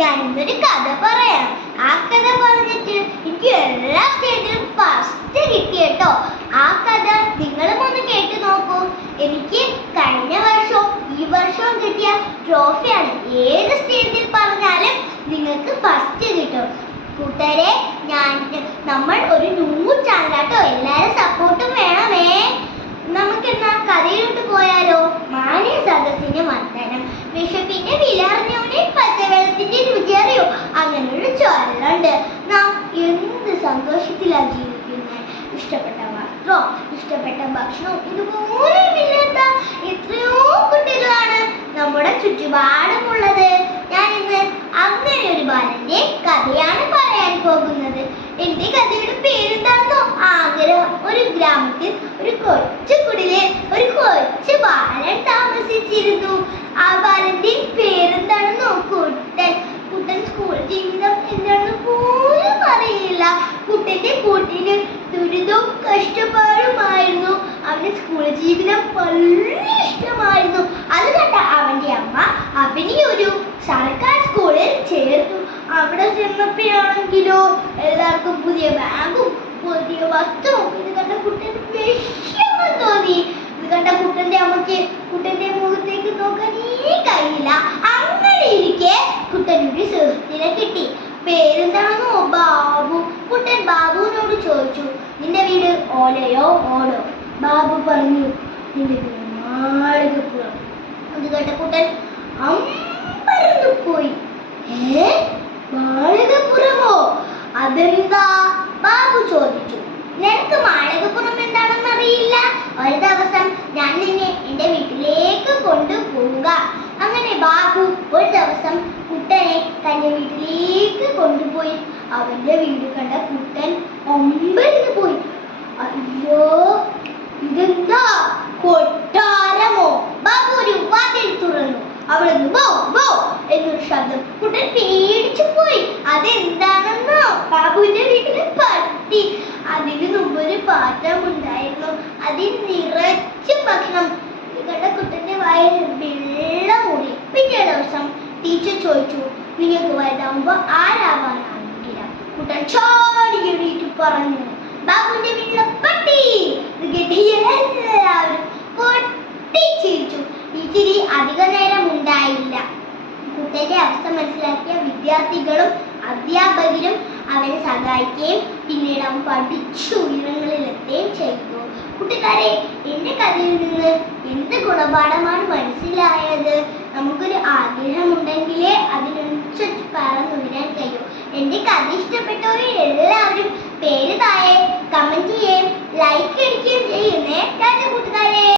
ഞാൻ ഇന്നൊരു കഥ പറയാം. ആ കഥ പറഞ്ഞിട്ട് എനിക്ക് എല്ലാ സ്റ്റേജിലും ഫസ്റ്റ് കിട്ടി കേട്ടോ. ആ കഥ നിങ്ങളും ഒന്ന് കേട്ടു നോക്കൂ. എനിക്ക് കഴിഞ്ഞ വർഷവും ഈ വർഷവും കിട്ടിയ ട്രോഫിയാണ്. ഏത് സ്റ്റേജിൽ പറഞ്ഞാലും നിങ്ങൾക്ക് ഫസ്റ്റ് കിട്ടും. കൂട്ടുകാരെ, നമ്മൾ ഒരു ന്യൂ ചാനലാട്ടോ. എല്ലാവരും സപ്പോർട്ടും വേണമേ. നമുക്കെന്നാ കഥയിലോട്ട് പോയാലോ? മാന്യ സദസ്സിന് വന്ദനം, വിശപ്പിന്റെ വില അറിഞ്ഞവനെ പച്ചവെള്ളത്തിന്റെ രുചി അറിയോ? അങ്ങനെ ഒരു ചൊല്ലുണ്ട്. നാം എന്ത് സന്തോഷത്തിലാണ് ജീവിക്കുന്നത്. ഇഷ്ടപ്പെട്ട വസ്ത്രവും ഇഷ്ടപ്പെട്ട ഭക്ഷണവും ഇതുപോലെയുമില്ലാത്ത എത്രയോ കുട്ടികളാണ് നമ്മുടെ ചുറ്റുപാടുമുള്ളത്. ഞാൻ ഇന്ന് അങ്ങനെ ഒരു ബാലന്റെ കഥയാണ് പറയാൻ പോകുന്നത്. എന്റെ കഥയുടെ പേരെന്താണെന്നോ? ആഗ്രഹം. ഒരു ഗ്രാമത്തിൽ ഒരു കൊച്ചു കുടിലിൽ ഒരു കൊച്ചു ബാലൻ താമസിച്ചിരുന്നു. ആ ബാലന്റെ പേരെന്താണെന്നോ? കുട്ടൻ. കുട്ടൻ സ്കൂൾ ജീവിതം എന്താണെന്ന് പോലും അറിയില്ല. കുട്ടന്റെ കൂട്ടിന് ദുരിതവും കഷ്ടപ്പാടുമായിരുന്നു. അവന്റെ സ്കൂൾ ജീവിതം വളരെ ഇഷ്ടമായിരുന്നു. അത് കണ്ട അവന്റെ അമ്മ അവനെ ഒരു സർക്കാർ സ്കൂളിൽ ചേർത്തു. അവിടെ ചെന്നപ്പോഴാണെങ്കിലോ എല്ലാവർക്കും പുതിയ ബാഗും പുതിയ വസ്ത്രവും. ഇത് കണ്ട കുട്ടന് വിഷമം തോന്നി. ഇത് കണ്ട കുട്ടന്റെ അമ്മയ്ക്ക് കുട്ടന്റെ മുഖത്തേക്ക് നോക്കാനേ കഴിയില്ല. അങ്ങനെ ഇരിക്കെ കുട്ടൻ ഒരു സുഹൃത്തിനെ കിട്ടി. പേരെന്താണെന്നോ? ബാബു. കുട്ടൻ ബാബുവിനോട് ചോദിച്ചു, നിന്റെ വീട് ഓലയോ ഓടോ? ബാബു പറഞ്ഞു, നിന്റെ വീട് മാളികപ്പുറം. അത് കേട്ട കുട്ടൻ അമ്പരന്നു പോയി. മാളികപ്പുറമോ? അതെന്താ? ബാബു ചോദിച്ചു. നിനക്ക് മാളികപ്പുറം എന്താണെന്ന് അറിയില്ല? ഒരു ദിവസം ഞാൻ നിന്നെ എന്റെ വീട്ടിലേക്ക് കൊണ്ടുപോവുക. അങ്ങനെ ബാബു ഒരു ദിവസം കുട്ടനെ തന്റെ വീട്ടിലേക്ക് കൊണ്ടുപോയി. അവന്റെ വീട് കണ്ട കുട്ടൻ അമ്പരന്ന് പോയി. അയ്യോ, ഇതെന്താ കൊട്ടാരമോ? ബാബു ഒരു വാതിൽ തുറന്നു. അവിടെ നിന്ന് ബോ ബോ എന്നൊരു ശബ്ദം. കുട്ടൻ പേടിച്ചു പോയി. അതെന്താണെന്നോ? ബാബുവിന്റെ വീട്ടില് പട്ടി. അതിന് മുമ്പൊരു പാത്രം ഉണ്ടായിരുന്നു. അതിൽ നിറച്ച് ഭക്ഷണം. ഇത് കണ്ട കുട്ടന്റെ വായിൽ വെള്ളമൂടി. പിറ്റേ ദിവസം ടീച്ചർ ചോദിച്ചു, നിങ്ങൾക്ക് വലുതാവുമ്പോ ആരാവാനാണെങ്കിലും? കുട്ടൻ ചാടി എണീറ്റ് പറഞ്ഞു, ബാബുവിന്റെ വീട്ടിലെ പട്ടി. ഇത് കേട്ട് എല്ലാവരും പൊട്ടിച്ചിരിച്ചു. ഈ ചിരി അധിക നേരം ഉണ്ടായില്ല. കുട്ടന്റെ അവസ്ഥ മനസ്സിലാക്കിയ വിദ്യാർത്ഥികളും അധ്യാപകരും അവനെ സഹായിക്കുകയും പിന്നീട് അവൻ പഠിച്ചു ഉയരങ്ങളിലെത്തുകയും ചെയ്തു. കൂട്ടുകാരെ, എന്റെ കഥയിൽ നിന്ന് എന്ത് ഗുണപാഠമാണ് മനസ്സിലായത്? നമുക്കൊരു ആഗ്രഹമുണ്ടെങ്കിലേ അതിനനുസരിച്ച് പറന്നുയരാൻ കഴിയും. എന്റെ കഥ ഇഷ്ടപ്പെട്ടവരെ എല്ലാവരും പേര് താഴെ കമന്റ് ചെയ്യുകയും ലൈക്ക്